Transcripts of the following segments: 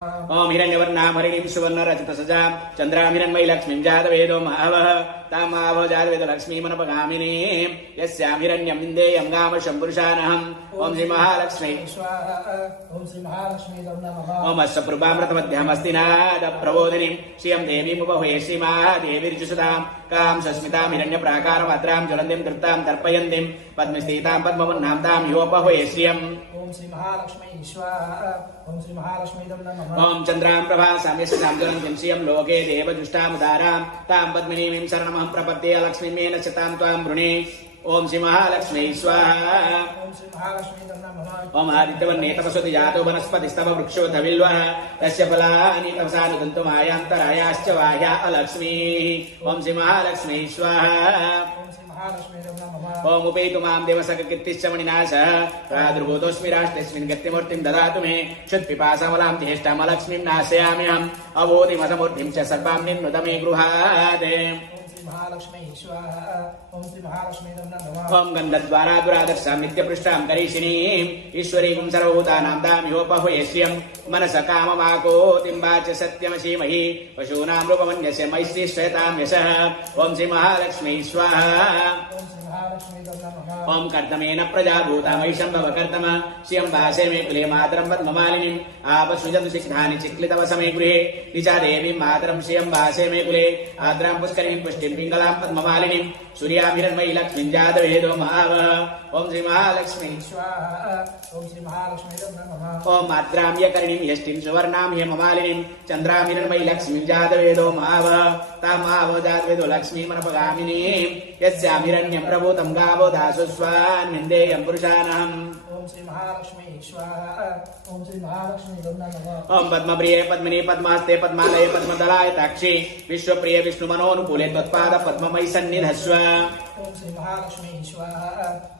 ओम हिरण्यवर्णां हरिणीं सुवर्णरजतसजां चन्द्रामिरण्मयी लक्ष्मीं जातवेदो महावः तामावो जातवेदो लक्ष्मीमनपगामिनीं यस्यां हिरण्यं विन्देयं गामशं पुरुषानहम् ओम श्री महालक्ष्मी ओम श्री महालक्ष्मी नमः। ओम अस्य पूर्वामृतमध्यमस्तिनाद प्रबोधिनीं श्रियं देवीमुपहुये श्रीमादेवीर्जुषतां कां सस्मितां हिरण्यप्राकारमात्रां ज्वलन्तीं तृप्तां तर्पयन्तीं पद्मस्थितां पद्मवन्नां तां योपहुये श्रियम् ओम श्री महालक्ष्मी ओम श्री महालक्ष्मी नमः। ओम चन्द्रां प्रभासां यस्यां ज्वलन्तीं श्रियं लोके देवजुष्टामुदारां तां पद्मिनीं शरणमहं प्रपद्ये लक्ष्मीमेन शतां त्वां वृणे ओम श्री महालक्ष्मी स्वाहा। ओम श्री महालक्ष्मी नमः। ओम आदित्यवर्णे तपस्वति जातो वनस्पतिस्तव वृक्षो धविल्वः तस्य फलानि तपसानुदन्तमायान्तरायाश्च बाह्या अलक्ष्मीः ओम श्री महालक्ष्मी स्वाहा। ओम श्री महालक्ष्मी नमः। ओम उपेतु मां देवसखकीर्तिश्च मणिनाशः प्रादुर्भूतोऽस्मि राष्ट्रेऽस्मिन् गतिमूर्तिं ददातु मे क्षुत्पिपासामलां ज्येष्ठामलक्ष्मीं नाशयाम्यहम् अवोधिमसमूर्तिं च सर्वां निन्नुत मे गृहात् महालक्ष्मी ओम श्री महालक्ष्मी नमः। ओम गन्धद्वारा दुरादर्शां नित्यपृष्ठां करीशिनीम् ईश्वरीं सर्वभूतानां दाम्योपहुये श्रियं मनसः काममाकोतिं वाच सत्यमसीमहि पशूनां रूपमन्यस्य मैत्री श्वेतां यशः ओम श्री महालक्ष्मी स्वाहा। ओम कर्दमेन प्रजाभूता वैशम्भव कर्दम श्रियं वासे मे कुले मातरं पद्ममालिनीम् आपसृजतु सिग्धानि चिक्लितव समे गृहे ऋचा देवीं मातरं श्रियं वासे मे कुले आद्रां पुष्करीं पुष्टिं पिङ्गलां पद्ममालिनीं सूर्यां हिरण्मयी लक्ष्मीं जातवेदो महावः ओम श्री महालक्ष्मी ओम श्री महालक्ष्मी नमः। ओम आद्रां यकर्णीं यष्टिं सुवर्णां हेममालिनीं चन्द्रां हिरण्मयी लक्ष्मीं जातवेदो महावः तामावो जातवेदो लक्ष्मीमनपगामिनीं यस्यां हिरण्यं प्रभूतं गावो दासो स्वान्निन्देयं पुरुषानहम् ओम श्री महालक्ष्मी ओम श्री महालक्ष्मी नमः। ओम पद्मप्रिये पद्मिनी पद्मास्ते पद्मालये पद्मदलाय ताक्षी विश्वप्रिय विष्णुमनोनुकूले त्वत्पाद पद्ममयि सन्निधस्व ओम श्री महालक्ष्मी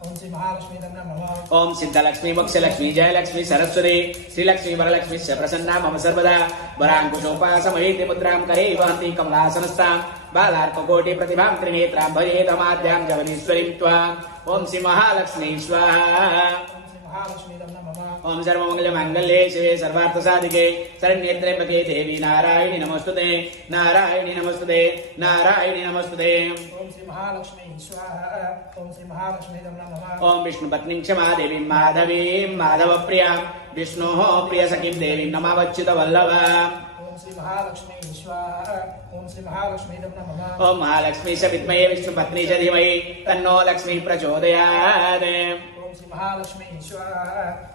ओम श्री महालक्ष्मी नमः। ओम सिद्धलक्ष्मी मोक्षलक्ष्मी जयलक्ष्मी सरस्वती श्रीलक्ष्मी वरलक्ष्मी च प्रसन्ना मम सर्वदा वराङ्कुशोपासमयेति मुद्रां करे वहन्ति कमलासनस्तां बालार्ककोटि प्रतिभां त्रिनेत्रां भजेतमाद्यां जवनीश्वरीं त्वाम् ओम श्री महालक्ष्मी स्वाहा। ओम सर्वमंगलमांगल्ये शिवे सर्वार्थसाधिके शरण्ये त्र्यंबके देवी नारायणी नमोस्तुते नारायणी नमोस्तुते नारायणी नमोस्तुते। ओम श्री महालक्ष्मी ओम श्री महालक्ष्मी नमः। ओम विष्णुपत्नीं क्षमा देवीं माधवीं माधवप्रियां विष्णोः प्रियसखीं देवीं नमावच्युत वल्लभ ओम श्री महालक्ष्मी ओम श्री महालक्ष्मी नमः। ओम महालक्ष्मी च विद्महे विष्णुपत्नी च धीमहि तन्नो लक्ष्मी प्रचोदयात् ओम श्री महालक्ष्मी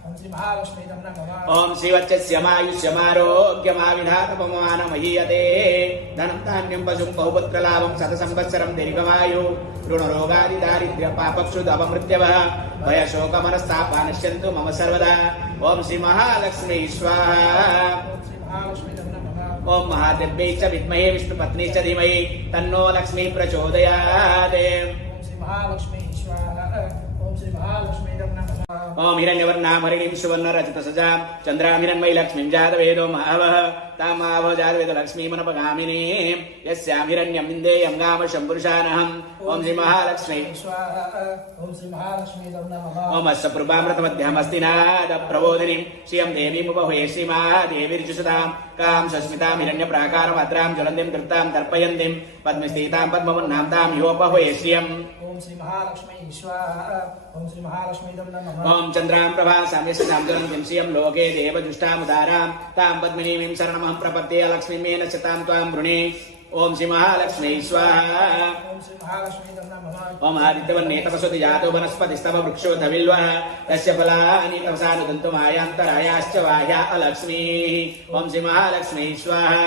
ओम श्री महालक्ष्मी नमः। ओम श्रीवत्सस्यमायुष्यमारोग्यमाविधातपमानमहीयते धनं धान्यं पशुं बहुपुत्रलाभं शतसंवत्सरं दीर्घमायुः ऋणरोगादिदारिद्र्यपापक्षुदपमृत्यवः भयशोकमनस्तापा नश्यन्तु मम सर्वदा ओम श्री महालक्ष्मी स्वाहा। ओम श्री महालक्ष्मी नमः। ओम महादेव्यै च विद्महे विष्णुपत्नी च धीमहि तन्नो लक्ष्मी प्रचोदयात् ओम श्री महालक्ष्मी ओम श्री महालक्ष्मी नमः। ओम हिरण्यवर्णां हरिणीं सुवर्णरजतसजां चन्द्रां हिरण्मयी लक्ष्मीं जातवेदो महावः तामावो जातवेदो लक्ष्मीमनपगामिनीं यस्यां हिरण्यं विन्देयं गामशं पुरुषानहम् ओम श्री महालक्ष्मी ओम श्री महालक्ष्मी नमः। ओम अस्य पूर्वामृतमध्यमस्तिनाद प्रबोधिनीं श्रियं देवीमुपहुये श्रीमादेवीर्जुषतां कां सस्मितां हिरण्यप्राकारमात्रां ज्वलन्तीं तृप्तां तर्पयन्तीं पद्मस्थितां पद्मवन्नां तां योपहुये श्रियम् ओम श्री महालक्ष्मी ओम श्री महालक्ष्मी नमः। ओम चन्द्रां प्रभासां यस्यां ज्वलन्तीं श्रियं लोके देवजुष्टामुदारां तां पद्मिनीं शरणमहं प्रपद्ये लक्ष्मीमेन शतां त्वां वृणे ओम श्री महालक्ष्मी स्वाहा। ओम श्री महालक्ष्मी नमः। ओम आदित्यवर्णे तपस्वति जातो वनस्पतिस्तव वृक्षो धविल्वः तस्य फलानि तपसानुदन्तमायान्तरायाश्च बाह्या अलक्ष्मीः ओम श्री महालक्ष्मी स्वाहा।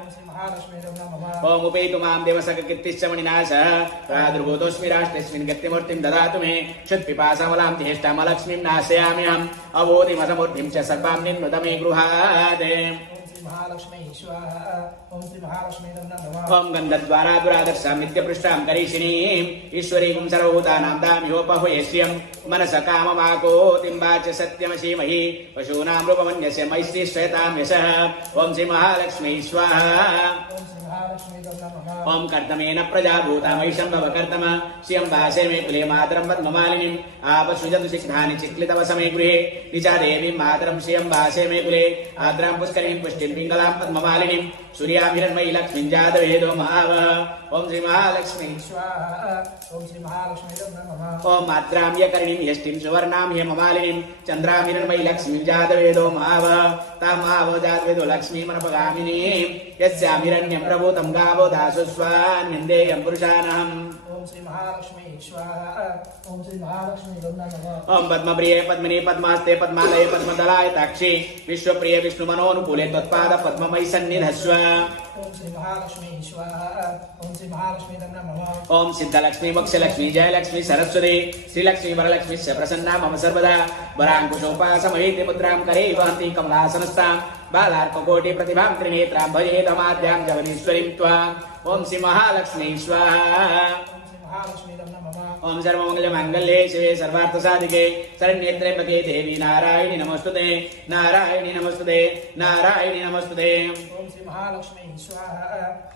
ओम श्री महालक्ष्मी नमः। ओम उपेतु मां देवसखकीर्तिश्च मणिनाशः प्रादुर्भूतोऽस्मि राष्ट्रेऽस्मिन् गतिमूर्तिं ददातु मे क्षुत्पिपासामलां ज्येष्ठामलक्ष्मीं नाशयाम्यहम् अवोधिमसमूर्तिं च सर्वां निन्नुत मे गृहात् महालक्ष्मी ओम श्री महालक्ष्मी नमः। ओम गन्धद्वारा दुरादर्शां नित्यपृष्ठां करीशिनीम् ईश्वरीं सर्वभूतानां दाम्योपहुये श्रियं मनसः काममाकोतिं वाच सत्यमसीमहि पशूनां रूपमन्यस्य मैत्री श्वेतां यशः ओम श्री महालक्ष्मी स्वाहा। ओम श्री महालक्ष्मीदं नमः ओम कर्तमेन प्रजाभूतामैषं भवकर्तम श्रियं भाषे मे कुले मातरं पद्ममालिनीम् आपसृजतु सिक्धानि चिक्लितवसमे गृहे निचा देवीं मातरं श्रियं भाषे मे कुले आद्रां पुष्करीं पुष्टिं पिङ्गलां पद्ममालिनीम् सूर्याभिरन्मयी लक्ष्मीं जातवेदो महावः ओम श्री महालक्ष्मी स्वाहा ओम श्री महालक्ष्मीदं नमः ओम मात्रां यकर्णीं यष्टिं सुवर्णां हेममालिनीं चन्द्राभिरन्मयी लक्ष्मीं जातवेदो महावः तां महावो जातवेदो लक्ष्मीमनपगामिनीं यस्याभिरण्यं प्रभूतं गावो दासु स्वान्निन्देयं पुरुषानहम् ओम श्री महालक्ष्मी स्वाहा ओम श्री महालक्ष्मीदं नमः ओम पद्मप्रिये पद्मिनी पद्मास्ते पद्मालये पद्मदलाय ताक्षी विश्वप्रिये विष्णुमनोनुकूले त्वत्पाद पद्ममयि सन्निधस्व ओम श्री महालक्ष्मी स्वाहा ओम श्री महालक्ष्मीदं नमः ओम सिद्धलक्ष्मी मोक्षलक्ष्मी जयलक्ष्मी सरस्वती श्रीलक्ष्मी वरलक्ष्मी च प्रसन्ना मम सर्वदा वराङ्कुशोपासमहेति मुद्रां करे वहन्ति कमलासनस्तां बालार्ककोटि प्रतिभां त्रिनेत्रां भजेतमाद्यां जवनीश्वरीं त्वाम् ओम श्री महालक्ष्मी स्वाहा महालक्ष्मीदं नमः ओम सर्वमंगलमांगल्ये शिवे सर्वार्थसाधिके शरण्ये त्र्यंबके देवी नारायणी नमोस्तुते नारायणी नमोस्तुते नारायणी नमोस्तुते ओम श्री महालक्ष्मी स्वाहा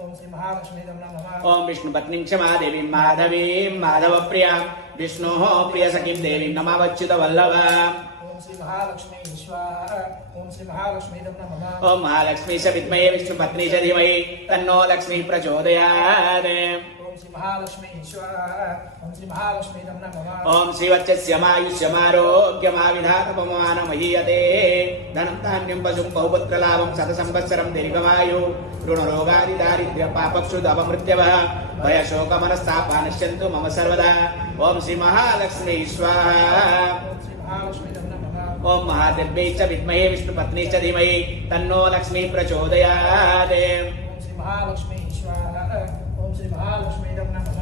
ओम श्री महालक्ष्मीदं नमः ओम विष्णुपत्नीं क्षमा देवीं माधवीं माधवप्रियां विष्णोः प्रियसखीं देवीं नमावच्युतवल्लभा ओम श्री महालक्ष्मी स्वाहा ओम श्री महालक्ष्मीदं नमः ओम महालक्ष्मी च विद्महे विष्णुपत्नी च धीमहि तन्नो लक्ष्मी प्रचोदयात् ओम श्री महालक्ष्मी स्वाहा ओम श्री महालक्ष्मीदं नमः ओम श्रीवत्सस्यमायुष्यमारोग्यमाविधातपमानमहीयते धनं धान्यं पशुं बहुपुत्रलाभं शतसंवत्सरं दीर्घमायु ऋणरोगादिदारिद्र्यपापक्षुदपमृत्यवः भयशोकमनस्तापा नश्यन्तु मम सर्वदा ओम श्री महालक्ष्मी स्वाहा ओम श्री महालक्ष्मीदं नमः ओम महादेव्यै च विद्महे विष्णुपत्नी च धीमहि तन्नो लक्ष्मी प्रचोदयात् ओम श्री महालक्ष्मी